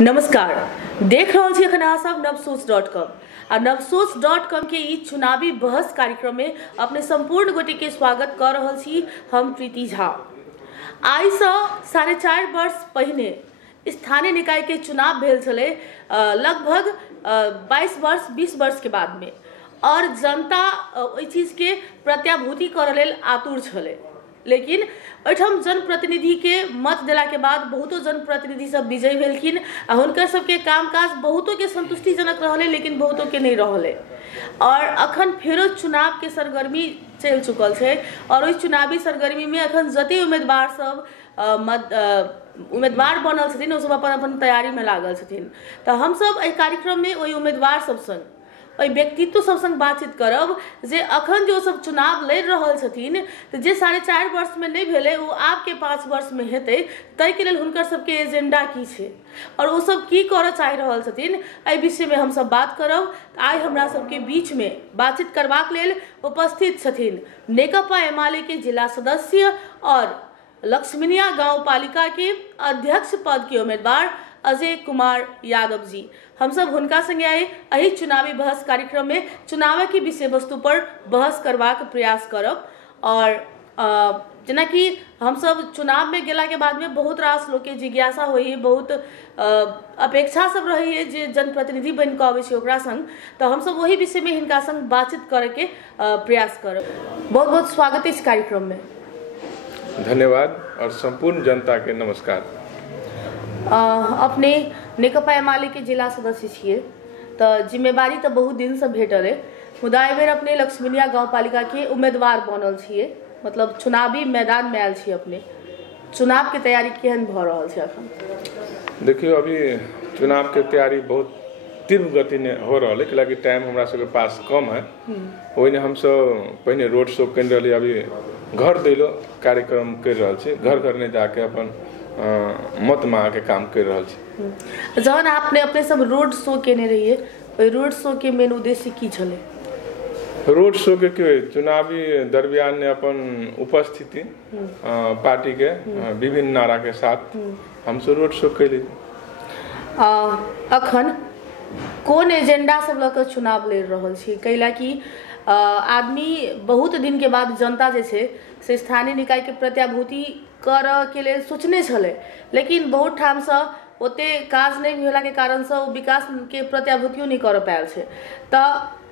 नमस्कार, देख रहे छी अखन सब नवसोच.com आ नवसोच.com के ई चुनावी बहस कार्यक्रम में अपने संपूर्ण गोटे के स्वागत कर रहल छी। हम प्रीति झा। आई से 4.5 वर्ष पहिने स्थानीय निकाय के चुनाव भेल छले, लगभग 22 वर्ष 20 वर्ष के बाद में, और जनता ओई चीज के प्रत्याभूति कर लेल आतुर छले। लेकिन ओहिठाम जनप्रतिनिधि के मत देला के बाद बहुतो जनप्रतिनिधि सब विजयी भेलखिन आ हुनकर सबके कामकाज बहुतो के संतुष्टिजनक रहले, लेकिन बहुतो के नहीं रहले। और अखन फेरो चुनाव के सरगर्मी चल चुकल है और ओहि चुनावी सरगर्मी में अखन जते उम्मीदवार सब उम्मीदवार बनल छथिन, ओ सब अपन अपन तैयारी में लागल छथिन। तो हम सब एहि कार्यक्रम में ओहि उम्मीदवार सब संग ओहि व्यक्तित्व सब संग बातचीत करब जे अखन जो सब चुनाव लड़ रहल छथिन, तो जे 4.5 वर्ष में नहीं भेले वो आब के 5 वर्ष में हेतै, तय के लेल हुनकर सबके एजेंडा की छै और वो सब की करऽ चाहि रहल छथिन, एहि विषय में हम सब बात करब। आइ हमरा सबके बीच में बातचीत करबाक लेल उपस्थित छथिन नेकपा एमाले के जिला सदस्य और लक्ष्मीनिया गाँव पालिका के अध्यक्ष पद के उम्मीदवार अजय कुमार यादव जी। हम सब हुनका संगे आए एहि चुनावी बहस कार्यक्रम में चुनाव की विषय वस्तु पर बहस करबाक प्रयास करब। और जना कि हम सब चुनाव में गेला के बाद में बहुत रास लोग के जिज्ञासा होई है, बहुत अपेक्षा सब रही है जे जनप्रतिनिधि बन के आवे छै ओकरा संग। तो हम सब वही विषय में हिनका संग बातचीत करे के प्रयास करब। बहुत बहुत स्वागत है इस कार्यक्रम में। धन्यवाद और संपूर्ण जनता के नमस्कार। अपने नेकपा एमाले के जिला सदस्य छिए, तो जिम्मेवारी तो बहुत दिन से भेटल है, मुदा एहि बेर अपने लक्ष्मीनिया गाँव पालिका के उम्मीदवार बनल छिए, मतलब चुनावी मैदान में आयल छिए। अपने चुनाव के तैयारी केहन भ रहल छै अखन? देखियो, अभी चुनाव के तैयारी बहुत तीव्र गति में हो रहा है, कियाकि टाइम हमरा सबके पास कम है। ओहिने हम सब पहले रोड शो कर रही, अभी घर दैलो कार्यक्रम कर रहा है, घर घर ने जाके अपन मत मांग के काम कर रहा है। जहन आपने अपने सब रोड शो केने रहिए, रोड शो के मेन उद्देश्य की छले? रोड शो के चुनावी दरमियान ने अपन उपस्थिति पार्टी के विभिन्न नारा के साथ हम सब रोड शो कैली। अखन कौन एजेंडा सब लऽ चुनाव लड़ रहल छी? कैला कि आदमी बहुत दिन के बाद जनता जे छै से स्थानीय निकाय के प्रत्याभूति कर के लेल सोचने छले, लेकिन बहुत ठाम से ओते काज नहीं भेला के कारण से विकास के प्रत्याभूतियो नहीं कर पायल छै। तो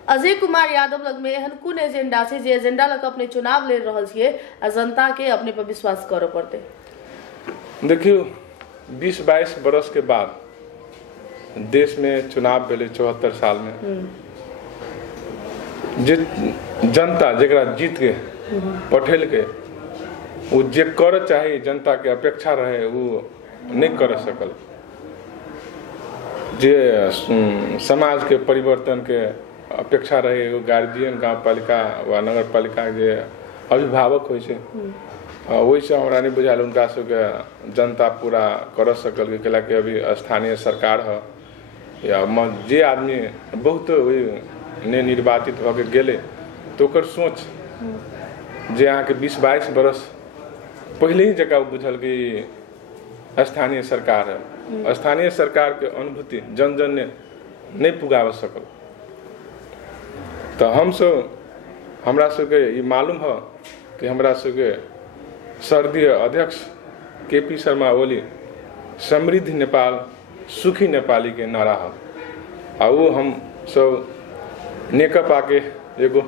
अजय कुमार यादव लग में एहन कोन एजेंडा छै जे एजेंडा लऽ अपने चुनाव लड़ रहल छिए आ जनता के अपने पर विश्वास करऽ पड़ते? देखियो, 20-22 बरस के बाद देश में चुनाव भेले 74 साल में, जे जनता जरा जीत के पठेल के वो जे कर चाहे जनता के अपेक्षा रहे वो नहीं कर सकल। जे समाज के परिवर्तन के अपेक्षा रहे वो गार्जियन गाँव पालिका व नगर पालिका जे अभिभावक हो वैसे हमरा नहीं बुझाल उनका सबके जनता पूरा कर सकल, कि अभी स्थानीय सरकार है या जे आदमी बहुत ने निर्वाचित होके गेले, तो ओकर सोच जे यहाँ के 20-22 बरस पहले ही जगह बुझल कि स्थानीय सरकार है, स्थानीय सरकार के अनुभूति जन जन ने नहीं पुगाव सकल। तो हम सब हमरा सबके ये मालूम है कि हमरा सबके सर्दीय अध्यक्ष KP शर्मा ओली समृद्ध नेपाल सुखी नेपाली के नारा है, और वो हम सब नेकपा के एगो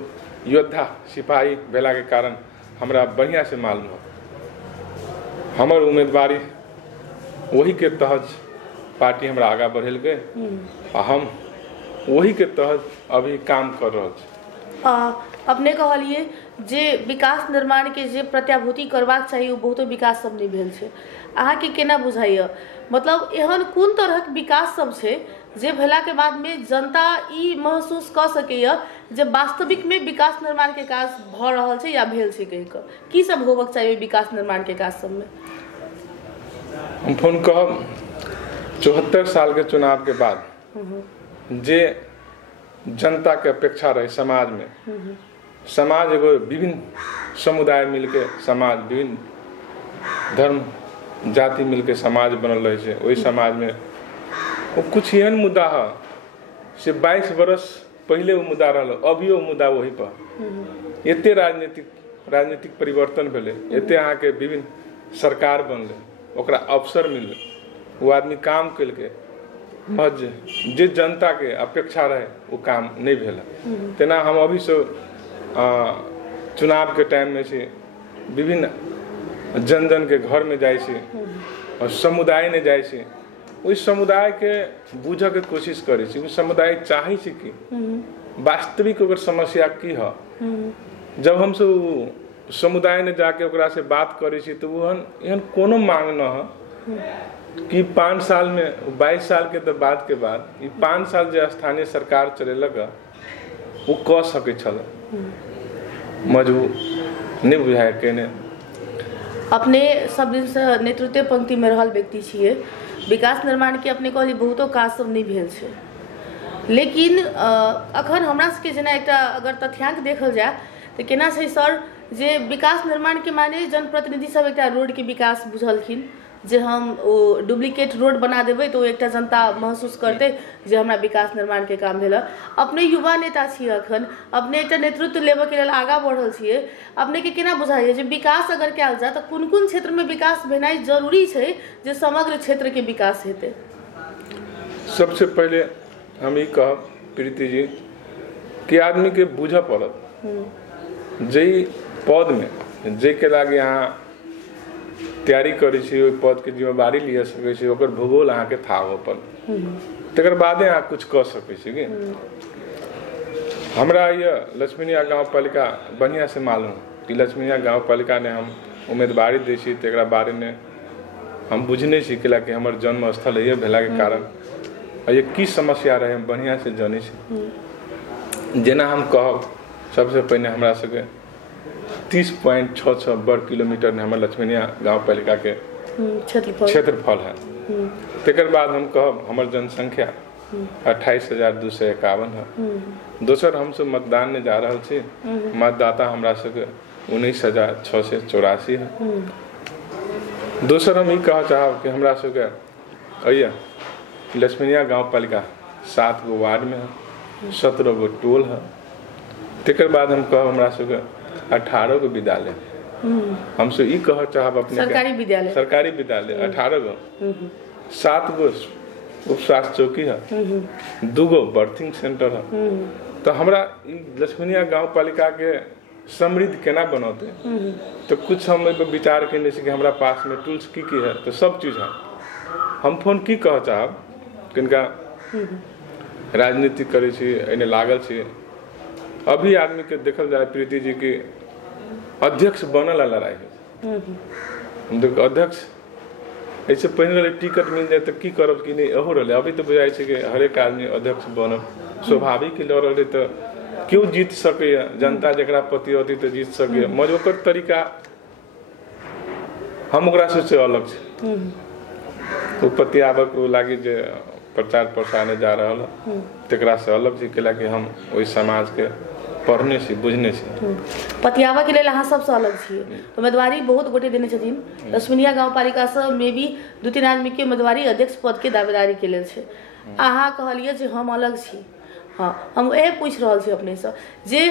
योद्धा सिपाही भेला के कारण हमरा बढ़िया से मालूम है। हमर उम्मीदवारी वही के तहत पार्टी हमरा आगा बढ़ेल गए और हम वही के तहत अभी काम कर रहे छी। अपने कहलिए जे विकास निर्माण के जे प्रत्याभूति करबाक चाहिए वो बहुतो विकास सब नहीं भेल छै। अहाँ के केना बुझाइए, मतलब एहन कोन तरहक विकास सब छै जे भेला के बाद में जनता ई महसूस कर सकैया जे वास्तविक में विकास निर्माण के काज भ रहल छै या भेल छै? कहि कऽ की सब होबक चाहिए विकास निर्माण के काज सब में? हम फोन कहब 74 साल के चुनाव के बाद जे जनता के अपेक्षा रहे समाज में, समाज एगो विभिन्न समुदाय मिलके समाज, विभिन्न धर्म जाति मिलके समाज बनल रहे छै। वही समाज में वो कुछ एहन मुद्दा है से 22 बरस पहले वो मुद्दा रहा, अभी वो मुद्दा वही पर एते राजनीतिक परिवर्तन भेले, एते अहाँ के विभिन्न सरकार बनले, ओकरा अवसर मिलले, वो आदमी काम केलके, जे जनता के अपेक्षा रहे वो काम नहीं भेला। तेना हम अभी से चुनाव के टाइम में से विभिन्न जन के घर में जाए छी और समुदाय ने जाए छी, उस समुदाय के बुझे के कोशिश करे छी, उस समुदाय चाहे छी कि वास्तविक ओकर समस्या की है। जब हम सब समुदाय ने जाके ओकरा से बात करे छी तो वो एहन कोनो मांग न है कि 5 साल में 22 साल के तो बाद के बाद 5 साल जो स्थानीय सरकार चलेलक वो कह सके छल, मजबूर नहीं बुझाए केने। अपने सब दिन से नेतृत्व पंक्ति में रहल व्यक्ति छिए, विकास निर्माण के अपने कहली बहुतो काज सब नहीं भेल छै, लेकिन अखन हमरा सबके जेना एकटा अगर तथ्यांक देखल जाए तो केना छै सर जे विकास निर्माण के माने जनप्रतिनिधि सब एकटा रोड के विकास बुझलखिन जे हम ओ डुप्लीकेट रोड बना देबै तो एकटा जनता महसूस करते जे हमरा विकास निर्माण के काम भेल। अपने युवा नेता छिए, अखन अपने एकटा नेतृत्व लेबे के लेल आगाँ बढ़ल छिए, अपने के केना बुझाइए जे विकास अगर कयल जाए तो कोन कोन क्षेत्र में विकास भेनाइ जरूरी छै जे समग्र क्षेत्र के विकास हेतै? सबसे पहले हम ई कहब प्रीति जी कि आदमी के बुझ पड़त जे पद में जे के लागे अहाँ तैयारी करे छी, ओहि पद के जिम्मेवारी लिया सके छी, ओकर भूगोल अहाँ के था हो पर तकर बादे अहाँ कुछ कह सके छी कि हमरा ये लक्ष्मीनिया गाँव पालिका बढ़िया से मालूम कि लक्ष्मीनिया गाँव पालिका ने हम उम्मीदवारी दै छी तकरा बारे में हम बुझने छी कि हमर जन्म स्थल ये भेला के कारण ये की समस्या रहे हम बढ़िया से जाने छी। जेना हम कहब सबसे पहले हमरा सबके 30.66 वर्ग किलोमीटर में हमर लक्ष्मीनिया गाँव पालिका के क्षेत्रफल है। तकर बाद हम कहब हमर जनसंख्या 28,251 है। दोसर हम सब मतदान में जा रहा छी, मतदाता हमरा सबके 19,684 है। दोसर हम ई कह चाहब कि हमरा सबके अइया लक्ष्मीनिया गाँव पालिका 7 गो वार्ड में है, 17 गो टोल है। तकर बाद हम कहब हमरा सबके 18 गो विद्यालय, हमसे ई कह चाहब अपने सरकारी विद्यालय 18 गो, 7 गो उप स्वास्थ्य चौकी है, 2 गो बर्थिंग सेंटर है। तो हमरा लक्ष्मीनिया गाँव पालिका के समृद्ध केना बनौते तो कुछ हम विचार करने से कि हमरा पास में टूल्स की है तो सब चीज है। हम फोन की कह चाहब किनका राजनीति करे छी एने लागल छी, अभी आदमी के देखल जाए प्रीति जी के अध्यक्ष बनल लड़ाई है। देखो अध्यक्ष ऐसे पहले टिकट मिल जाए तो की करब कि नहीं एहो रहे, अभी तो बुझाई छै कि हरेक आदमी अध्यक्ष बनब स्वाभाविक लड़ रहे तो क्यों जीत सके, जनता जरा पति होती तो जीत सके, मगर ओकर तरीका हम ओकरा से अलग छै। वो पति आबक लागी जे प्रचार प्रसार जा रहा है तकरा से अलग छै, कि हम वही समाज के पढ़ने से बुझने से पतियावा के लिए अहाँ सबसे अलग छिए। तो उम्मीदवारी बहुत गोटे देने छथिन, लक्ष्मीनिया गाँव पालिका से मे भी 2-3 आदमी के उम्मीदवारी अध्यक्ष पद के दावेदारी के लेल छै। अहाँ कहलिए जे हम अलग छी, हाँ हम यह पूछ रहा छी अपने से जे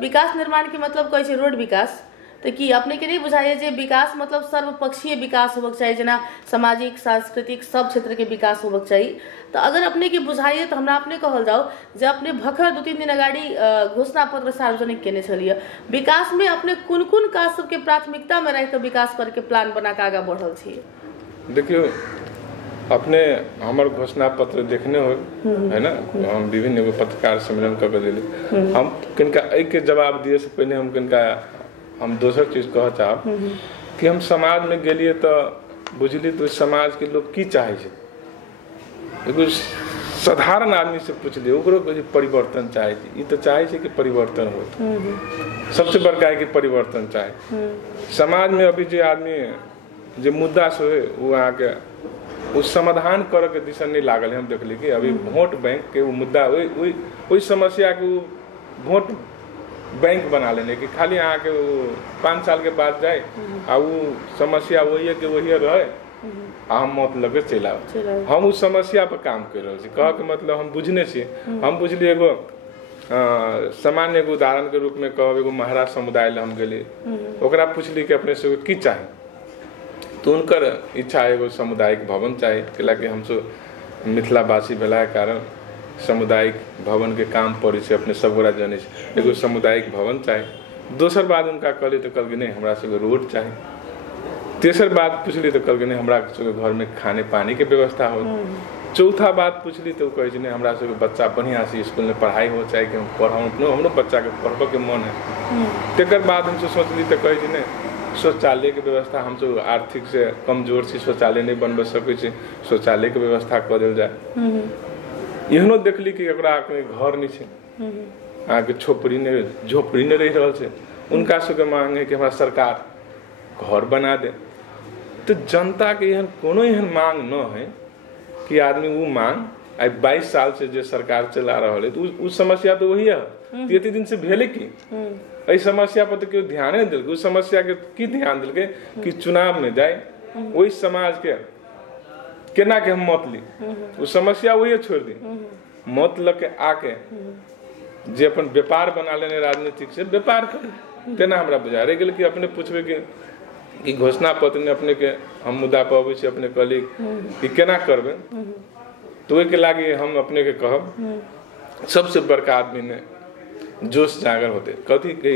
विकास निर्माण के मतलब कहे छै रोड विकास, तो कि अपने के नहीं बुझाइए जे विकास मतलब सर्वपक्षीय विकास होबक चाहिए, जना सामाजिक सांस्कृतिक सब क्षेत्र के विकास होबक चाहिए। तो अगर अपने के बुझाइए तो हमरा अपने कहल जाओ जे अपने भखर 2-3 दिन अगाड़ी घोषणा पत्र सार्वजनिक केने छलिए, विकास में अपने कोन कोन काज सबके प्राथमिकता में रह के विकास करके प्लान बना के आगे बढ़ल छिए? देखियो अपने हमर घोषणा पत्र देखने हो है ना, हम विभिन्न पत्रकार सम्मेलन कर दिले, हम किनका एक के जवाब दिए से पहले हम किनका हम दोसर चीज कह चाहब कि हम समाज में गेलिए तो बुझली तो समाज के लोग की चाहे छै, एगो साधारण आदमी से पूछलिए ओकरो परिवर्तन चाहे छै, ई तो चाहे छै कि परिवर्तन हो, सबसे बड़का है कि परिवर्तन चाहे समाज में। अभी जो आदमी जो मुद्दा से वो अहाँ के उस समाधान करे के दिशा नहीं लागल है। हम देखली कि अभी वोट बैंक के वो मुद्दा वही समस्या के वोट बैंक बना लेने कि खाली अहाँ के 5 साल के बाद जाए आ वो समस्या वही है कि वही रहे आ हम मत लगे चलि आब। हम उस समस्या पर काम कर रहे कह के मतलब हम बुझने छी। हम बुझलिए एगो सामान्य एगो उदाहरण के रूप में कहब एगो महाराज समुदाय हम गेली ओकरा पूछली कि अपने से की चाही तो उनकर इच्छा एगो सामुदायिक भवन चाहिए कैलाकि हमसब मिथिलावासी भेला के कारण सामुदायिक भवन के काम पड़े से अपने सब गोरा जाने एगो सामुदायिक भवन चाहिए। दोसर बात उनका कहली तो कहल नहीं हमरा सबके रोड चाहिए। तेसर बात पूछली तो कहल नहीं हमरा सबके घर में खाने पानी के व्यवस्था हो। चौथा बात पूछली तो कहे नहीं हमरा सबके बच्चा बढ़िया से स्कूल में पढ़ाई हो चाहे कि हम पढ़ाऊँ हमरो बच्चा के पढ़बे के मन है। तेकर बाद हमसे सोचली तो कहे नहीं शौचालय के व्यवस्था हम सब आर्थिक से कमजोर छी शौचालय नहीं बनबे सकै शौचालय के व्यवस्था कर देल जाए। एहनो देखली कि ओकरा घर नहीं है आगे झोपड़ी नहीं रह रहा है उनका सबके मांग है कि हमारा सरकार घर बना दे। तो जनता के एहन कोनो एहन मांग न है कि आदमी वो मांग आई 22 साल से जो सरकार चला रहा है तो उस समस्या तो वही है। 33 दिन से भेले की समस्या पर तो क्यों ध्यान नहीं दिल उस समस्या के की ध्यान दिल के कि चुनाव में जाए वही समाज के केना के हम मत ली उस समस्या वही छोड़ दी मत लग के आके जे अपन व्यापार बना लेने राजनीतिक से व्यापार कर तेना हमरा बुझा रह गया कि अपने पूछबे कि घोषणा पत्र ने अपने के हम मुद्दा पर अबै छी अपने कहली कि केना करबे तो ओहि के लागी हम अपने के कहब सबसे बड़का आदमी ने जोश जागर होते कथी के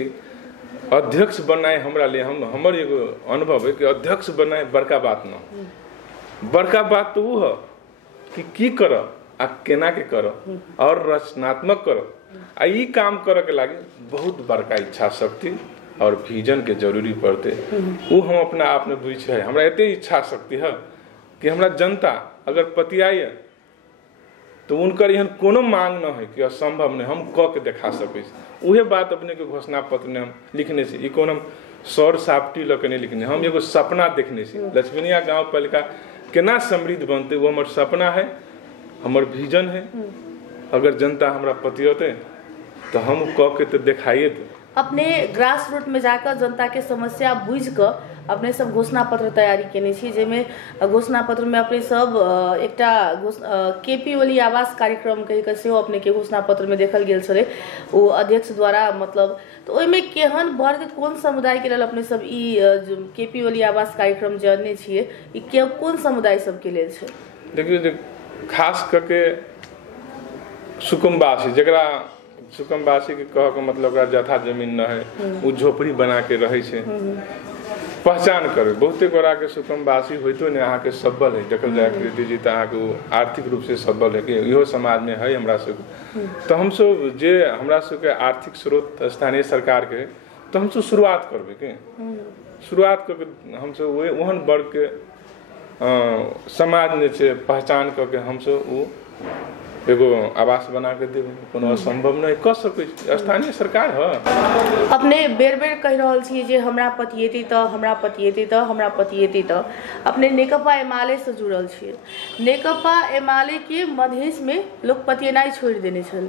अध्यक्ष बनाए हमरा लिए हमर एगो अनुभव है कि अध्यक्ष बनाए बड़का बात न बड़का बात तो वो है कि की करो आ केना के करो और रचनात्मक करो आ ई काम करे के लागे बहुत बड़का इच्छा शक्ति और विजन के जरूरी पड़ते वो हम अपना आप में बुझ है। हमरा एते इच्छा शक्ति है कि हमरा जनता अगर पतियाए तो उनकर एहन कोनो मांग न है कि असंभव नहीं हम क के दिखा सकै उहे बात अपने के घोषणा पत्र में हम लिखने से ई कोन हम सौर सापटी लके नहीं लिखने हम एगो सपना देखने से लक्ष्मीनिया गांव पालिका केना समृद्ध बनते वो हमार सपना है हमार विजन है। अगर जनता हमरा पतियते तो हम क के तो दिखाइए दे अपने ग्रास रूट में जाकर जनता के समस्या बुझ कर अपने सब घोषणा पत्र तैयारी केने छी जेमे घोषणा पत्र में अपने सब एकटा केपी ओली आवास कार्यक्रम कहि के सेहो अपने के घोषणा पत्र में देखल गेल छले ओ अध्यक्ष द्वारा मतलब तो ओइ में केहन वर्ग कोन समुदाय के लेल अपने सब ई केपी ओली आवास कार्यक्रम जानने छिए ई कोन समुदाय सब के लेल छै। देखिए खास करके सुकुम्बासी जकरा सुकुम्बासी के कह के मतलब जथा जमीन न है वो झोपड़ी बना के रहे छे पहचान करे बहुते गोरा के सुकुम्बासी होइतो ने अहाँ के सबल है देखल जाए कृति जी तो अहाँ के आर्थिक रूप से सबल है कि इहो समाज में है हमरा सब तो हम सब जे हमरा सब के आर्थिक स्रोत स्थानीय सरकार के तो हम सब शुरुआत करबे के शुरुआत करके हम सब ओहन वर्ग के समाज ने से पहचान करके हम सब वो एगो आवास बना के देबे कोनो असंभव नहीं कर सकै स्थानीय सरकार है। अपने बेर बेर कह रहल छी जे हमरा पतियेती त हमरा पतियेती त हमरा पतियेती त अपने नेकपा एमाले से जुड़ल छी नेकपा एमाले के मधेश में लोग पतियेनाई छोड़ देने छल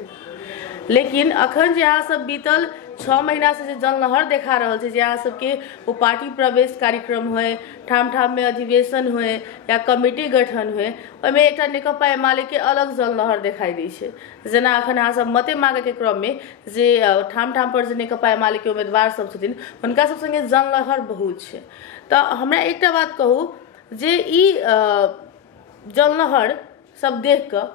लेकिन अखन जे अहाँ सब बीतल 6 महीना से जनलहर देखा रहल छै जे अहाँ सबके वो पार्टी प्रवेश कार्यक्रम हुए ठाम ठाम में अधिवेशन हुए या कमिटी गठन हुए ओहिमे एकटा नेकपा एमाले के अलग जनलहर दिखाई दै छै जेना अखन अहाँ सब मते मांगे के क्रम में जे ठाम ठाम पर जे नेकपा एमाले के उम्मीदवार सब छथिन हुनका सब संगे जनलहर बहुत छै। तो हमरा एकटा बात कहू जे ई जनलहर सब देख क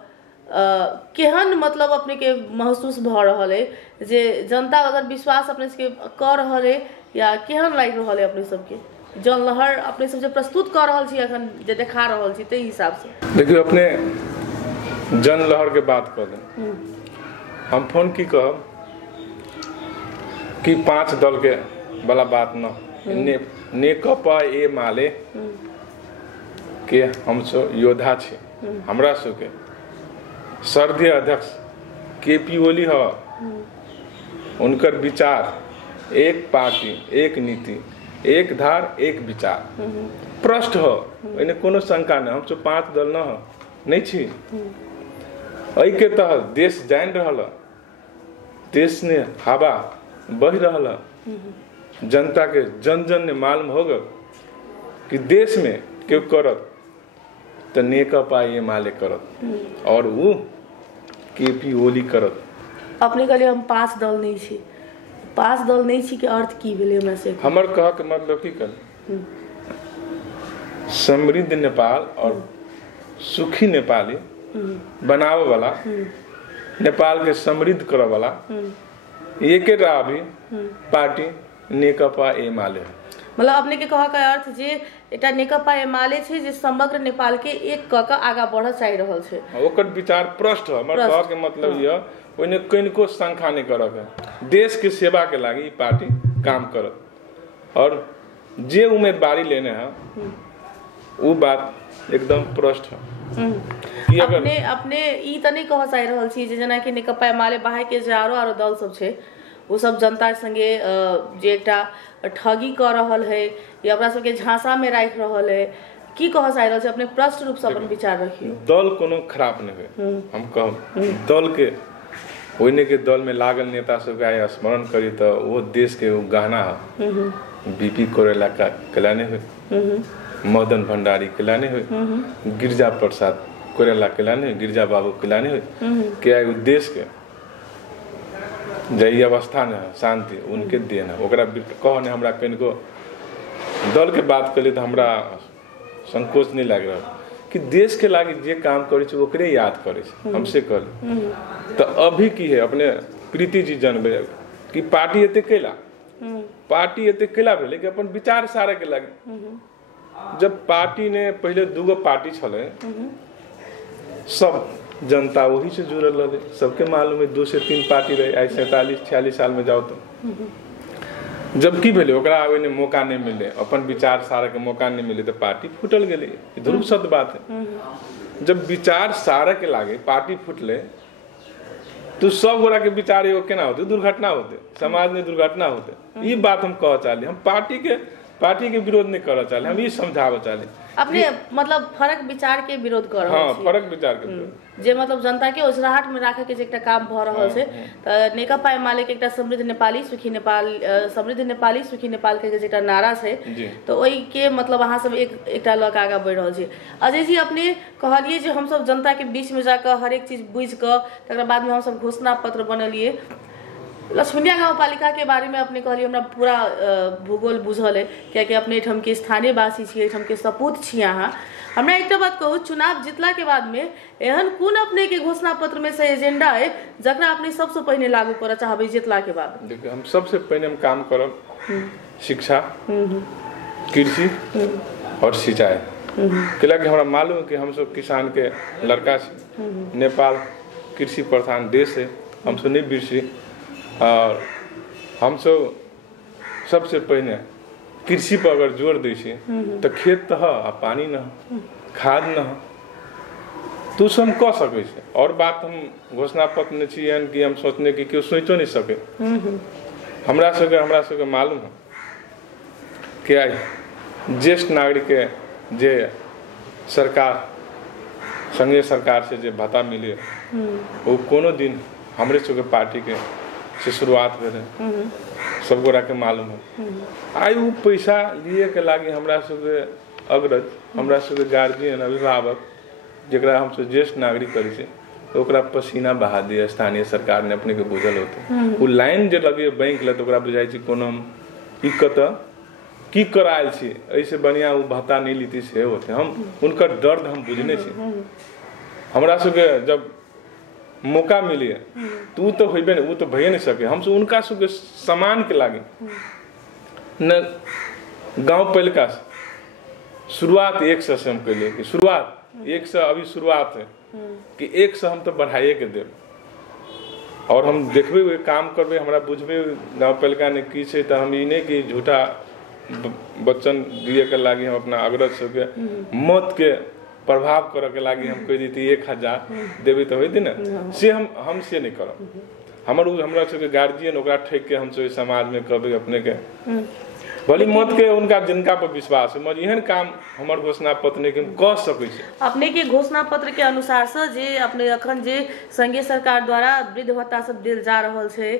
केहन मतलब अपने के महसूस भ रहल है जे जनता अगर विश्वास अपने से कर रहल है या केहन लाग रहल है अपने सबके जनलहर अपने सब जे प्रस्तुत कर रहल छी अखन जे देखा रहल छी ते हिसाब से देखियो अपने जनलहर के बात कर दे हम फोन की कहब कि 5 दल के वाला बात न नेकपा एमाले के हम सब योद्धा छी हमरा सबके सर्दीय अध्यक्ष केपी ओली है उनकर विचार एक पार्टी एक नीति एक धार एक विचार प्रश्न हो इन्हें कोनो शंका नहीं हम सब 5 दल न नहीं छी एहि के तहत देश जान रहल देश ने हवा बह रहल जनता के जन जन ने मालूम होगा कि देश में क्यों करत तो नेकपा एमाले करत और वो केपी ओली करत। अपने कहलिए हम 5 दल नहीं छी, 5 दल नहीं छी के अर्थ की भेलै हमरा से? हमर कह के मतलब की कर समृद्ध नेपाल और सुखी नेपाली बनावे वाला, नेपाल के समृद्ध करे वाला एक भी पार्टी नेकपा एमाले है। मतलब अपने के कहा का अर्थ जे एटा नेकपा एमाले छै जे समग्र नेपाल के एक क के आगा बढ़ चाहि रहल छै, ओकर विचार प्रष्ट हमर कह के मतलब यह ओने कनिको शंका नहीं करक है। देश के सेवा के लागी पार्टी काम करत और जे उम्मीदवारी लेने हैं वो बात एकदम प्रष्ट है। अपने ई त नहीं कह चाहि रहल छी जे जेना कि नेकपा एमाले बाहे के जे आरो दल सब छै वो सब जनता संगे जे एकटा ठगी कर रहल है या अपना सबके झांसा में राख रहल है, की कह चाहि रहल छै? अपने प्रष्ट रूप से अपन विचार रखियो। दल कोनो खराब नहीं है, हम कहब दल के होने के दल में लागल नेता सबके आय स्मरण करी तो वो देश के वो गहना है। बीपी कोरेला का कल्याणी हुई, मदन भंडारी कल्याणी हुई, गिरजा प्रसाद कोरेला कल्याणी हुई, गिरजा बाबू कल्याणी हुई, क्या देश के जय अवस्था ने शांति उनके देन है। ओकरा कहने हमरा कनिको दल के बात करी तो हमरा संकोच नहीं लग रहा कि देश के लागी जे काम करे छै ओकरे याद करे छै। हमसे कहल तो अभी की है अपने प्रीति जी जानबे कि पार्टी एते कैला, पार्टी एते कैला भेलै कि अपन विचार सारे के लागी। जब पार्टी ने पहले 2 पार्टी छले सब जनता वही से जुड़ल रहे, सबके मालूम है 2 से 3 पार्टी रहे। आज 47-46 साल में जाओ तो जब की भेले ओकरा आवे ने मौका नहीं मिले, अपन विचार सारे के मौका नहीं मिले तो पार्टी फूटल गेले। ध्रुव सत्य बात है। जब विचार सारे के लागे पार्टी फूटले तो सब गोरा के विचार एगो केना होते, दुर्घटना होते, समाज में दुर्घटना होते। ये बात हम कह चाहले, हम पार्टी के विरोध नहीं करना चाहले, हम ये समझावे चाहले। अपने मतलब फरक विचार के विरोध कर रहल छी। हाँ, फरक विचार के विरोध जे मतलब जनता के ओसराहट में राखे के जे एकटा काम भ रहल छै त नेकपा एमाले के एकटा समृद्ध नेपाली सुखी नेपाल के जे एकटा नारा छै तो ओई के मतलब अहाँ सब एकटा लग आगा बढ़ रहल छी। अजय जी अपने कहलिए जे हम सब जनता के बीच में जाकर हर एक चीज बुझ क तकरा बाद में हम सब घोषणा पत्र बनलिए। लक्ष्मीनिया गाँव पालिका के बारे में अपने कहलिए हमरा पूरा भूगोल बुझल है, क्या अपने एठम के स्थानीय वासी छियै, एठम के सपूत छी अहाँ। हमरा एकटा बात कहू, चुनाव जितला के बाद में एहन कोन अपने के घोषणा पत्र में से एजेंडा है जकरा अपने सबसे पहले लागू करऽ चाहबै जितला के बाद? देखिए हम सबसे पहले हम काम करब शिक्षा, कृषि और सिंचाई। कैलाकि हमरा मालूम है कि हम सब किसान के लड़का छी, नेपाल कृषि प्रधान देश है, हम सब नहीं बिरसी और हम सब सबसे पहले कृषि पर अगर जोर दै छी तो खेत तो है, पानी न खाद न तो हम कह सके छै। और बात हम घोषणा पत्र में छी कि हम सोचने की क्यों सोचो नहीं सके। हमरा सबके मालूम है क्या ज्येष्ठ नागरिक के जे सरकार संघीय सरकार से जे भत्ता मिले वो कोनो दिन हमरे सबके पार्टी के से शुरुआत भेल, सब गोरा के मालूम है। आई वो पैसा लिए के लागी हमरा सबके अग्रज, हमरा सबके गार्जियन, अभिभावक जरा हम सब ज्येष्ठ नागरिक करे छै ओकरा पसीना बहा दिए स्थानीय सरकार ने अपने के बुझल होते। वो लाइन जे लगे बैंक ले तो ओकरा बुझाई छै कोनो ई कत की करायल छी, ऐसे बढ़िया वो भत्ता नहीं लीती से होते। हम उनकर दर्द हम बुझने छी। हमरा सबके जब मौका मिले तो तो होबे नहीं, वो तो भय नहीं सके। हम सब उनका सबके समान के लागे न गांव पालिका शुरुआत 100 से हम कैलिए कि शुरुआत 100 अभी शुरुआत है कि 100 हम तो बढ़ाइए के देव और हम देखबे हुए काम करबे, हमरा बुझबे गांव पालिका ने की छै तो हम ई नहीं कि झूठा वचन दिए के लागी हम अपना अग्रज सबके मत के प्रभाव करे के लागी हम कह दी 1000 देवी तो होती ना से हम से नहीं करब। हमरा सबके गार्जियन ओकरा ठेक के हम सब समाज में कहबे अपने के भली मत के उनका जिनका पर विश्वास है मगर एहन काम हमर घोषणा पत्र ने कह सकै छै। अपने के घोषणा पत्र के अनुसार से जे अपने अखन जे संघीय सरकार द्वारा वृद्ध भत्ता सब देल जा रहल छै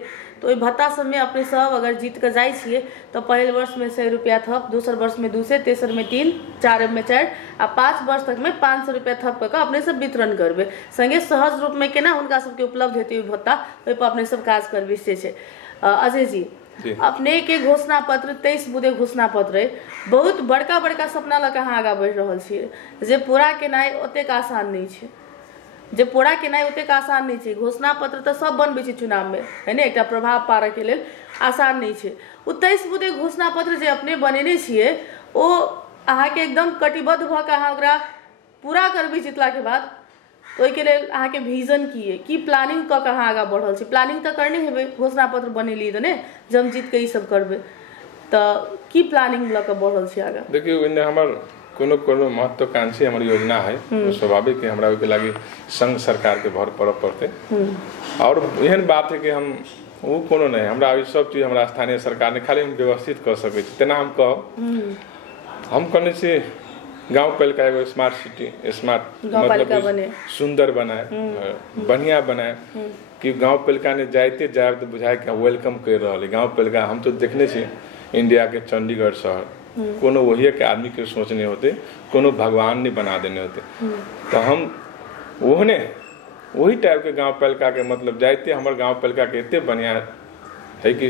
तो ओहि भत्ता सब में अपने सब अगर जीत के जाइ छियै तो पहिल वर्ष में 100 रुपया थप, दोसर वर्ष में 200, तेसर में 3, 4 में 4 आ 5 वर्ष तक में 500 रुपया थप कऽ अपने सब वितरण करबे। संगे सहज रूप में केना हुनका सबके उपलब्ध हेतै भत्ता ओहि पर अपने सब काज करबे से छै। अजय जी अपने के घोषणा पत्र 23 बुधे घोषणा पत्र है, बहुत बड़का बड़का सपना लऽ के अहाँ आगाँ बढ़ि रहल छियै जे पूरा केनाइ ओतेक आसान नहीं छै, जे पूरा केनाइ ओतेक आसान नहीं छै। घोषणा पत्र तो सब बनबै छै चुनाव में है ने, एकटा प्रभाव पारऽ के लेल आसान नहीं छै। ओ 23 बुधे घोषणा पत्र जे अपने बनेने छियै ओ अहाँ के एकदम कटिबद्ध भऽ के अहाँ ओकरा पूरा करबै जितला के बाद, तो ओहिके लेल अहाँ के विजन की है, की प्लानिंग कऽ के अहाँ आगाँ बढ़ल छी? प्लानिंग तो करने हेबै, घोषणा पत्र बनेलियै तऽ ने जब जीत के ई सब करबै तऽ की प्लानिंग लऽ के बढ़ल छी आगाँ? देखियौ इन्ने हमर कोनो कोनो महत्वाकांक्षी हमर योजना है, स्वाभाविक है हमरा ओहिके लागि संघ सरकार के भर पड़ऽ पड़तै। और एहन बात है कि हम वो कोनो नहीं, हमरा अभी सब चीज हमरा स्थानीय सरकार ने खाली हम व्यवस्थित कर सकै छी। तेना हम कहब हम कहने छी गाँव पालिका एगो स्मार्ट सिटी, स्मार्ट मतलब सुंदर बनाए, बढ़िया बनाए कि गाँव पालिका ने जाते जाए तो बुझाए कि वेलकम कर रहा है गाँव पालिका। हम तो देखने छी इंडिया के चंडीगढ़ शहर कोनो वही के आदमी के सोचने होते, कोनो भगवान ने बना देने होते, तो हम ओहने वही टाइप के गाँव पालिका के मतलब जाते हमारे गाँव पालिका के इतने बढ़िया है कि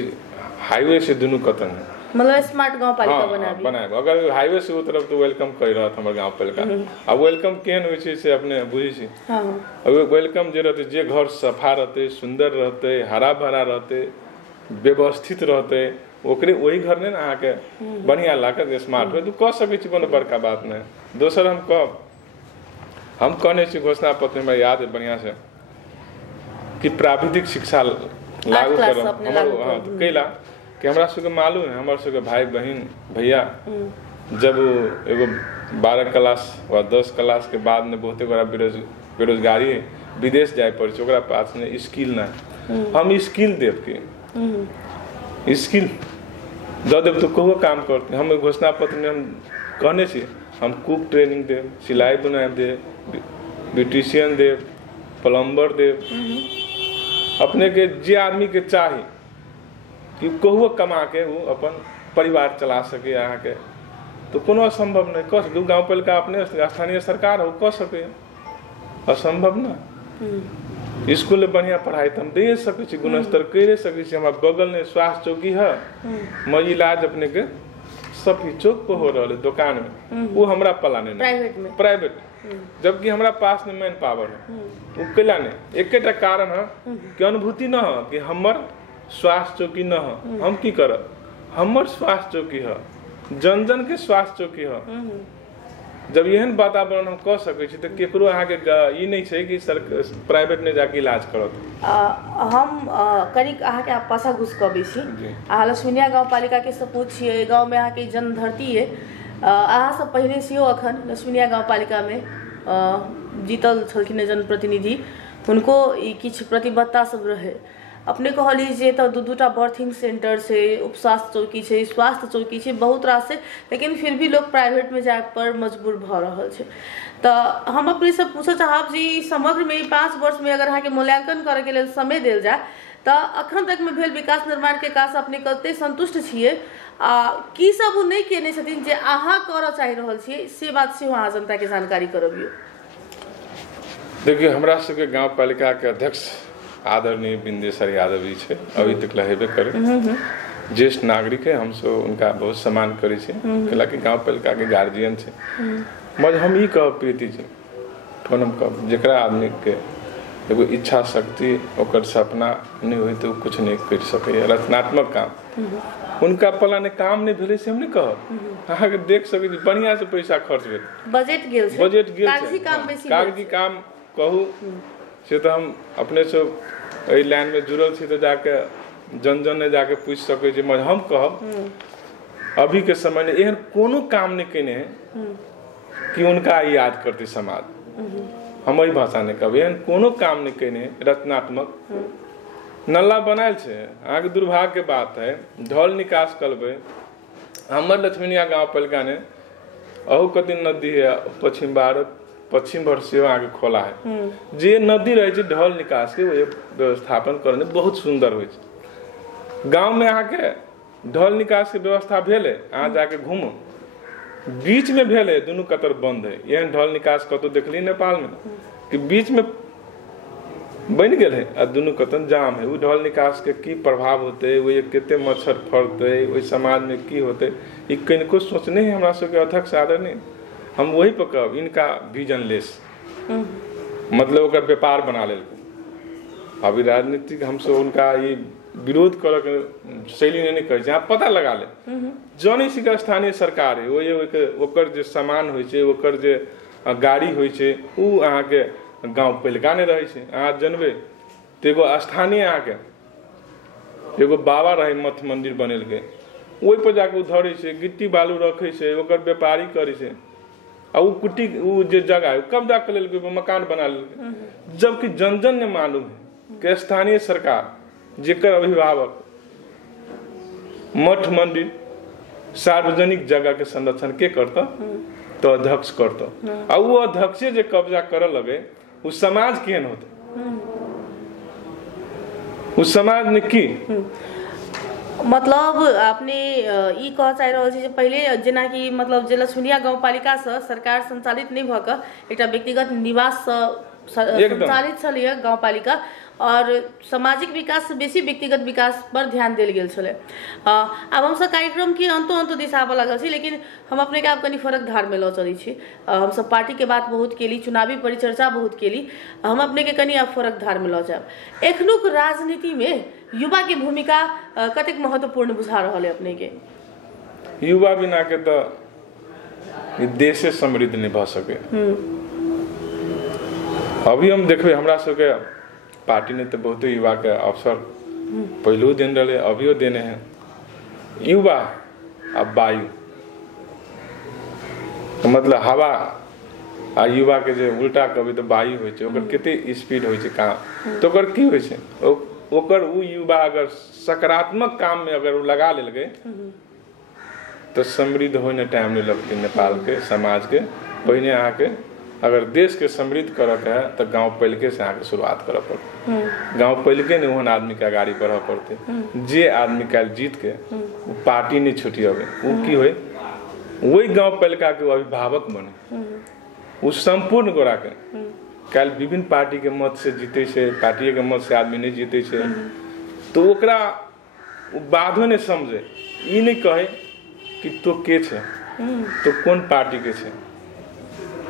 हाईवे से दोनों कतन है, मतलब स्मार्ट गाँव पालिका बनाए। अगर हाईवे से वो तरफ तो वेलकम कर रहा था हमारे गाँव पालिका। अब वेलकम केहन होइ छै से अपने बुझी छी। अब वेलकम जे रहते, जे घर सफा रहते, सुंदर रहते, हरा भरा रहते, व्यवस्थित रहते, ओकरे वही घर ने अहाँ के बढ़िया लागत स्मार्ट हो तो कह सकै छी, कोनो बड़का बात नहीं। दोसर हम कहने छी घोषणा पत्र में याद है बढ़िया से कि प्राविधिक शिक्षा लागू करो हमर कैला कि हमरा सबके मालूम है हमारे सबके भाई बहन भैया जब एगो 12 क्लास व 10 क्लास के बाद में बहुते बड़ा बेरोजगारी विदेश जाए पड़े ओकरा पास में स्किल ना, हम स्किल देव के स्किल दऽ देव तो कहो काम करते। हम घोषणा पत्र में हम कहने छी हम कुक ट्रेनिंग देव, सिलाई बुनाई देव, ब्यूटिशियन देव, प्लम्बर देव, अपने के जे आदमी के चाही कि कहुओ कमा के वो अपन परिवार चला सके अहाँ के, तो कोनो असंभव नहीं कह सकते। गाँव पालिका अपने स्थानीय सरकार हो कह सके, असंभव ना। स्कूल में बढ़िया पढ़ाई तो हम दे सके छी, गुणस्तर करे सके छी। हमारा बगल में स्वास्थ्य चौकी है, मैं इलाज अपने के सफी चौक पे हो रहा है दुकान में, वो हमरा पलाने प्राइवेट जबकि हमरा पास में मैन पावर है वो कैला नहीं। एक कारण है कि अनुभूति न हो कि हमर स्वास्थ्य चौकी न हो, हम की करब, हमर स्वास्थ्य चौकी है, जन जन के स्वास्थ्य चौकी है। जब एहन वातावरण हम कह सकै छी तो केकरो अहाँ के ई नहीं छै कि प्राइवेट ने जाके इलाज करत। हम कनी अहाँ के पासा घुस कबै छी, अहाँ लक्ष्मीनिया गाँव पालिका के सपूत छियै, गाँव में अहाँ के जन्म धरती है, अहाँ सब पहले सेहो अखन लक्ष्मीनिया गाँव पालिका में जीतल छलखिन जनप्रतिनिधि, हुनको ई किछु प्रतिबद्धता सब रहे। अपने कहली जे तो दूटा बर्थिंग सेंटर से, उपस्वास्थ्य चौकी है, स्वास्थ्य चौकी है, बहुत रास है, लेकिन फिर भी लोग प्राइवेट में जाए पर मजबूर भ रहल छै। तो हम अपने से पूछे चाहब जी समग्र में 5 वर्ष में अगर अहाँ के मूल्यांकन करे के लिए समय देल जाए तो अखन तक में भेल विकास निर्माण के काज अपने कते संतुष्ट छियै, की सब वो नहीं केने छथिन जे अहाँ करऽ चाहि रहल छियै, से बात से अहाँ जनता के जानकारी करबियो। देखिए हमरा सबके गाँव पालिका के अध्यक्ष आदरणीय बिंदेश्वर यादव जी छै, अभी तक लहेबे करे, ज्येष्ठ नागरिक है, हम सब उनका बहुत सम्मान करे छी, कैलाकि गाँव पालिका के गार्जियन छै। मगर हम ई कहब प्रीति जी हम कहब जकरा आदमी के एगो इच्छा शक्ति ओकर सपना नहीं होय तो कुछ नहीं कर सके, रचनात्मक काम उनका पलाने काम नहीं भेले से हम नहीं कहब। अहाँ के देख सकै छी बढ़िया से पैसा खर्च भेल, बजट गेल छै, कागजी काम कहू से तो हम अपने से एहि लाइन में जुड़ल छी तो जाके जन जन ने जाके पूछ सकै छी। मगर हम कहब अभी के समय में एहन कोनो काम नहीं केने कि उनका याद करते समाज, हम वही भाषा नहीं कहब, एहन कोनो काम नहीं केने रचनात्मक। नल्ला बनायल छै, अहाँ के दुर्भाग्य के बात है, ढल निकास करबै हमर लक्ष्मीनिया गाँव पालिका ने अहू कति नदी है पश्चिम भर से आगे खोला है जे नदी रहे छै ढल निकास के व्यवस्थापन करने बहुत सुंदर हो। गाँव में आके ढल निकास के व्यवस्था भेले, अहाँ जाके घूमो बीच में भेले दुनू कतर बंद है। एहन ढल निकास कतौ देखली नेपाल में कि बीच में बन गए है आ दुनू कतन जाम है। वो ढल निकास के की प्रभाव होते, वो केते मच्छर फड़ते, वो समाज में की होते, ये कनिको सोचने ही हमरा सबके अध्यक्ष आदरणीय हम वही पर कहब इनका विजन लेस मतलब ओकर व्यापार बना ले। अभी राजनीतिक हमसे उनका ये विरोध कर शैली नहीं करे, जहाँ पता लगा ले जौन सी स्थानीय सरकार है ओकर जे सामान होइ छै, ओकर जे गाड़ी होइ छै, उ अहाँ के गाँव पालिका ने रहे छै। अहाँ जनबे तो एगो स्थानीय अहाँ के एगो बाबा रहे मठ मंदिर बनेलकै, ओहि पर जाके उ धरे छै, गिट्टी बालू रखे छै, ओकर व्यापारी करे छै आ उ कुटी उ जे जगह है कब्जा कर लेलकै, मकान बना लेलकै। जबकि जन जन ने मालूम है कि स्थानीय सरकार जेकर अभिभावक मठ मंदिर सार्वजनिक जगह के संरक्षण के करता तो अध्यक्ष करता, आ वो अध्यक्ष जे कब्जा करे लगे उ समाज केहन होता, उस समाज ने की मतलब अपने ई कह चाहि रहल छी जे पहिले जेना कि मतलब जे लक्ष्मीनिया गाउँपालिका से सरकार संचालित नहीं भऽ कऽ एकटा व्यक्तिगत निवास संचालित छलैया गाउँपालिका और सामाजिक विकास से बेसी व्यक्तिगत विकास पर ध्यान देल गेल छलै। आब हम सब कार्यक्रम के अंतो दिशा आबऽ लागल छी, लेकिन हम अपने के आब कनी फरक धार में लऽ चलै छी। हम सब पार्टी के बात बहुत केली, चुनावी परिचर्चा बहुत केली, हम अपने के कनी आब फरक धार में लऽ जाब। एखनुक राजनीति में युवा के भूमिका कतेक महत्वपूर्ण बुझा रहल है अपने के? युवा बिना के तो देशे समृद्ध नहीं भऽ सके। अभी हम देखबे हमरा सबके पार्टी ने तो बहुत युवा के अवसर पहलू दिन रहे, अभियो देने हैं। युवा आ वायु मतलब हवा आ युवा के जे उल्टा कभी तो वायु होइ छै, ओकर कते स्पीड होइ छै काम, तो ओकर की होइ छै ओकर उ युवा अगर सकारात्मक काम में अगर लगा लेल गए तो समृद्ध होने टाइम नहीं लगते। नेपाल के समाज के पहिने अहाँ के अगर देश के समृद्ध करे के है तो गाँव पालिके से अहाँ के शुरुआत करे पड़ते। गाँव पालिके ने ओहन आदमी के आगाड़ी बढ़े पड़ते जे आदमी काल जीत के पार्टी नहीं छुटी अबे, वो की होए वही गाँव पालिका के अभिभावक बने, उ संपूर्ण गोरा के काल विभिन्न पार्टी के मत से जीते से, पार्टी के मत से आदमी नहीं जीते से, तो ओकरा बाधो ने समझे, ई नहीं कहे कि तो के छे, तो कौन पार्टी के छे,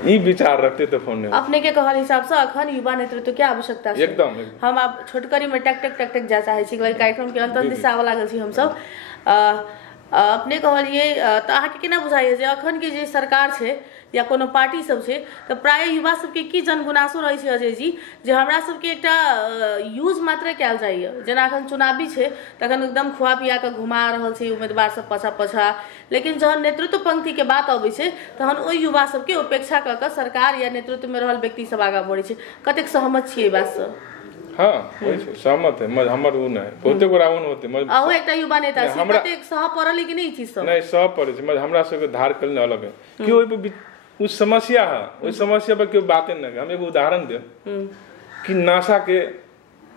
ई विचार रखते तो फोन नहीं। अपने के कहल हिसाब से अखन युवा नेतृत्व के आवश्यकता है। एकदम हम आप छोटकरी में टक जा चाहे छी, कार्यक्रम के अंतर दिशा आबऽ लागल छी हम सब। अपने कहलिए तो अहाँ के केना बुझाइए जे अखन के जे सरकार छे या कोनो पार्टी सब छे तो प्राय युवा सबके की जनगुनासो रहे छे अजय जी जे हमरा सबके एकटा यूज मात्र कयल जाइए। जेना अखन चुनावी छे तखन एकदम खुआ पिया के घुमा रहल छे उम्मीदवार सब पाछा, लेकिन जहन नेतृत्व पंक्ति के बात अबै छे तहन ओइ युवा सबके उपेक्षा क के सरकार या नेतृत्व में रहल व्यक्ति सब आगा बढ़े छे। कतेक सहमत छियै बात से? हाँ होय छै, सहमत है। हमर उ नै बहुते गोरा ओन होते, अहू एकटा युवा नेता छी, कतेक सह पड़ल कि नहीं चीज सब? नहीं सह पड़े छै, हमरा सबके धार कल अलग है कि ओइ पे उस समस्या है, उस समस्या पर क्यों बातें न। हम एगो उदाहरण दे कि नासा के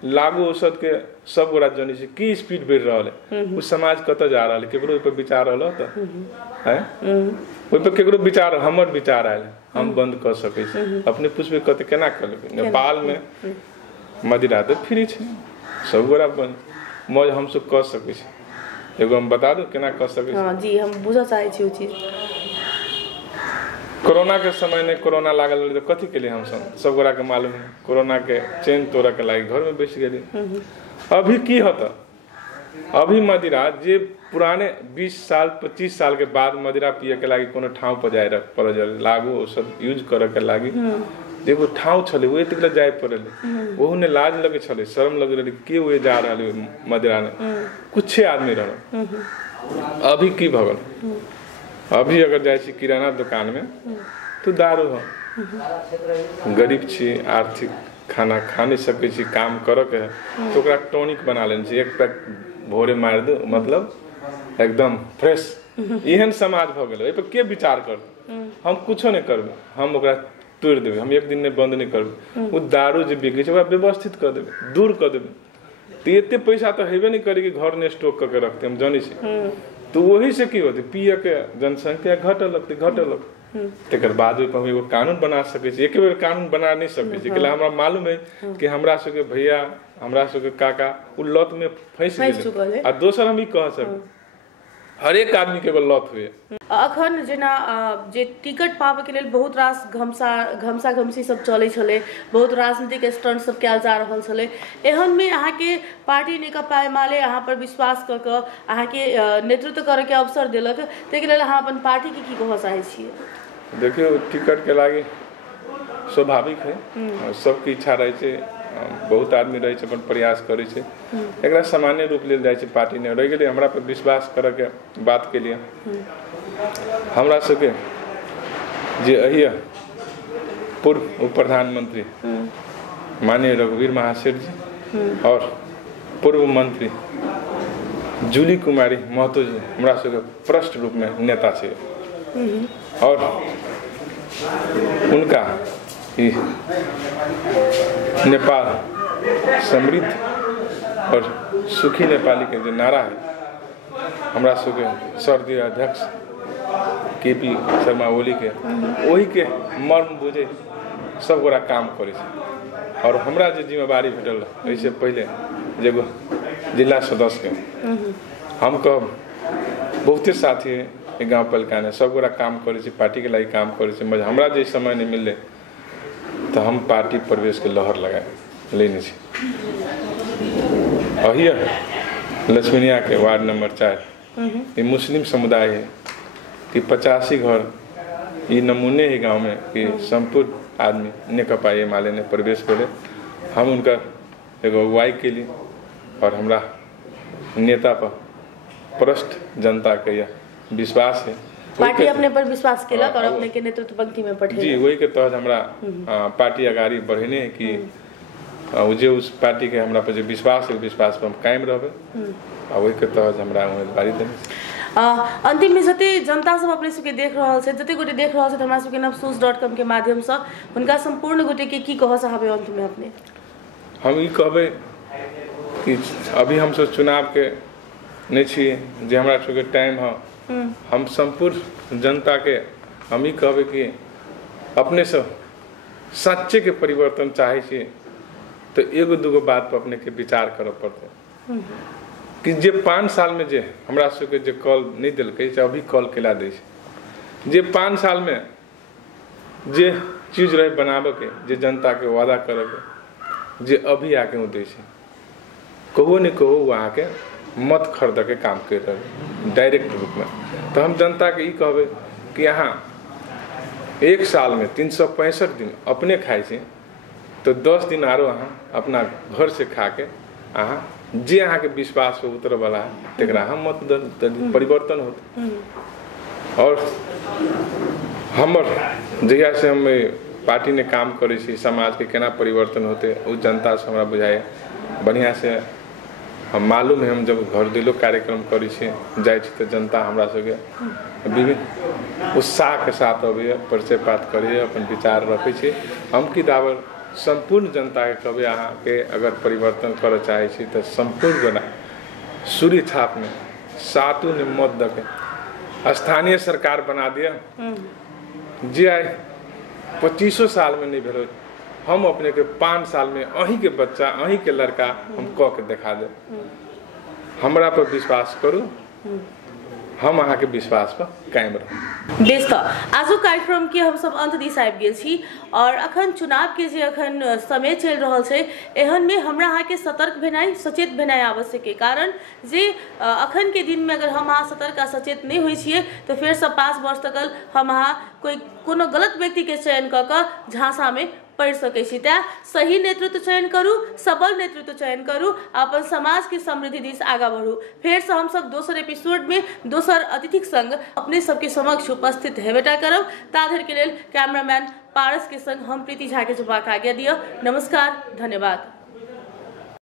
लागू औषध के सब गोरा जनी से की स्पीड बढ़ रहा है, उस समाज कत जा रहा है, केकरो पे विचार रहल तो है ओइ पे केकरो विचार, हमर विचार आयल हम बंद कर सके छी। अपने पूछबे कते केना कर लेबे? नेपाल में मदिरा तो फ्री छे, सब गोरा बंद मौज हम सब कर सके छी। एगो हम बता दो केना कर सके छी? हां जी, हम बुझ चाहे छी उ चीज। कोरोना के समय में कोरोना लागल रहे तो कथी के लिए हम सब गोरा के मालूम है, कोरोना के चेन तोड़ के लागी घर में बैठ गए। अभी की होता, अभी मदिरा जे पुराने 20 साल 25 साल के बाद मदिरा पिए के लागी कोनो ठाव पर जाए पड़ जाए, लागू औषध यूज करे के लागी देखो ठाव छले वो तक जाए पड़े, वहू ने लाज लगे छले, शर्म लगे रहे के वे जा रहा मदिरा ने, कुछ आदमी रह। अभी की भगल, अभी अगर जाए किराना दुकान में तो दारू हो, गरीब छी, आर्थिक खाना खा नहीं सके छी, काम करे के है तो टॉनिक बना लेने छी, एक पैक भोरे मार दो, मतलब एकदम फ्रेश एहन समाज भ गेल, एहि पर के विचार करते? हम कुछो नहीं करबे, हम ओकरा तोड़ देबे, हम एक दिन में बंद नहीं करबे। वो दारू जो बिकै छै ओकरा व्यवस्थित कर देबे, दूर कर देबे। तो एते पैसा तो हेबे नहीं करे कि घर में स्टॉक करके रखते, हम जानी छी। तो वही से की होते, पिए के जनसंख्या घटलक। तकर बाद हम एगो कानून बना सके छी। एक बेर कानून बना नहीं सके छी, कैला हमरा मालूम है कि हमरा सबके भैया, हमरा सबके काका उ लत में फंस गेल। आ दोसर हम ई कह सक हर एक आदमी के एगो लत हुए। अखन जेना जे टिकट पाबे के लेल बहुत रास घमसा घमसी सब चले छले, बहुत राजनीतिक स्टंट सब कयल जा रहल छले, एहन में अहाँ के पार्टी नेकपा एमाले अहाँ पर विश्वास क के अहाँ के नेतृत्व करे के अवसर देलक, ताहि लेल अहाँ अपन पार्टी के की कहऽ चाहै छियै? देखियो, टिकट के लागी स्वाभाविक है, सबके इच्छा रहे छै, बहुत आदमी रहे छै अपन प्रयास करे छै, एकरा सामान्य रूप लेल जाय छै। पार्टी ने रह गेलै हमरा पर विश्वास करे के बात के लिए हमरा सबके जे अहिया पूर्व उप प्रधानमंत्री माननीय रघुवीर महाशेठ जी और पूर्व मंत्री जूली कुमारी महतो जी हमरा सबके प्रष्ट रूप में नेता छै, और उनका नेपाल समृद्ध और सुखी नेपाली के जो नारा है, हमरा सबके सर्दी अध्यक्ष केपी शर्मा ओली के वही के मर्म बुझे सब गोरा काम करे छै। और हमरा जो जिम्मेवारी भेटल ऐसे पहले जे जिला सदस्य के हम कह बहुते साथी गाँव पालिका ने सब गोरा काम करे छै, पार्टी के लागी काम करे छै, मगर हमरा जे समय नहीं मिलले तो हम पार्टी प्रवेश के लहर लगाए लेने छी। अहिया लक्ष्मीनिया के वार्ड नंबर 4 ये मुस्लिम समुदाय है कि 85 घर ये नमूने है गांव में कि संपूर्ण आदमी नेकपा एमाले ने प्रवेश करे। हम उनका एगो अगुवाई के लिए और हमरा नेता पर प्रष्ट जनता के यह विश्वास है, पार्टी अपने पर विश्वास केलक और अपने के नेतृत्व पंक्ति में पठेलक। जी, वही के तहत हमरा पार्टी आगाड़ी बढ़ेने है कि जे उस पार्टी के हमरा पर जो विश्वास है, विश्वास पर हम कायम रहबे, और वही के तहत हमरा उम्मीदवारी देने। अंतिम में जते जनता सब अपने सबके देख रहल छै, जते गोटे देख रहल छै, हमरा सबके navsoos.com के माध्यम से हुनका संपूर्ण गोटे के की कहऽ चाहबे अंत में अपने? हम ई कहबे कि अभी हम सब चुनाव के नहीं छी, जे हमरा सबके टाइम है, हम संपूर्ण जनता के हम ही कहबे कि अपने से सच्चे के परिवर्तन चाहे छी तो एगो दूगो बात पर अपने के विचार करे पड़ते कि जे 5 साल में जे हमरा सबके जे कॉल नहीं दिलकै से अभी कॉल केला दै छै, जे 5 साल में जे चीज रहे बनाबे के, जे जनता के वादा करे के, जे अभी आके उ दै छै, कहो नहीं कहो वो आके मत खरीद के काम कर रहे डायरेक्ट रूप में। तो हम जनता के ई कहबे कि यहाँ 1 साल में 365 दिन अपने खाए छी, तो 10 दिन आरो अहाँ अपना घर से खा के अहाँ जे अहाँ के विश्वास हो उतर वाला है तकरा हम मत परिवर्तन होते। और हमर जहिया से हम पार्टी ने काम करे छी, समाज के केना परिवर्तन होते उस जनता से हमरा बुझाए बढ़िया से हम मालूम है। हम जब घर दिलो कार्यक्रम करे छी जाए छी तो जनता हमरा सबके विभिन्न उत्साह के साथ अभी परिचय पात करे, अपन विचार रखे छी। हम की दावर संपूर्ण जनता के कहबे अहाँ के अगर परिवर्तन करे चाहे छी तो संपूर्ण जना सूर्य छाप में सातों ने मत दके स्थानीय सरकार बना दिया, जे आए 25 साल में नहीं भेलो, हम अपने के 5 साल में अही के बच्चा, अही के लड़का हम कह के दिखा दे। हमरा पर विश्वास करू, हम अहाँ के विश्वास पर कायम रहू। बेस तो आजू कार्यक्रम के हम सब अंत दिस आबि गेल छी, और अखन चुनाव के जे अखन समय चल रहल छै, एहन में हमरा अहाँ के सतर्क भेनाइ, सचेत भेनाइ आवश्यक है। कारण जे अखन के दिन में अगर हम अहाँ सतर्क आ सचेत नहीं होइ छियै तो फिर से 5 वर्ष तक हम अहाँ कोनो गलत व्यक्ति के चयन क के झांसा में पढ़ सकै छी। तैं सही नेतृत्व चयन करू, सबल नेतृत्व चयन करू, अपन समाज के समृद्धि दिस आगा बढ़ू। फिर से हम सब दोसर एपिसोड में दोसर अतिथिक संग अपने सबके समक्ष उपस्थित हेबेटा करब। ताधर के लेल कैमरामैन पारस के संग हम प्रीति झा के जुबाक आज्ञा दियो। नमस्कार, धन्यवाद।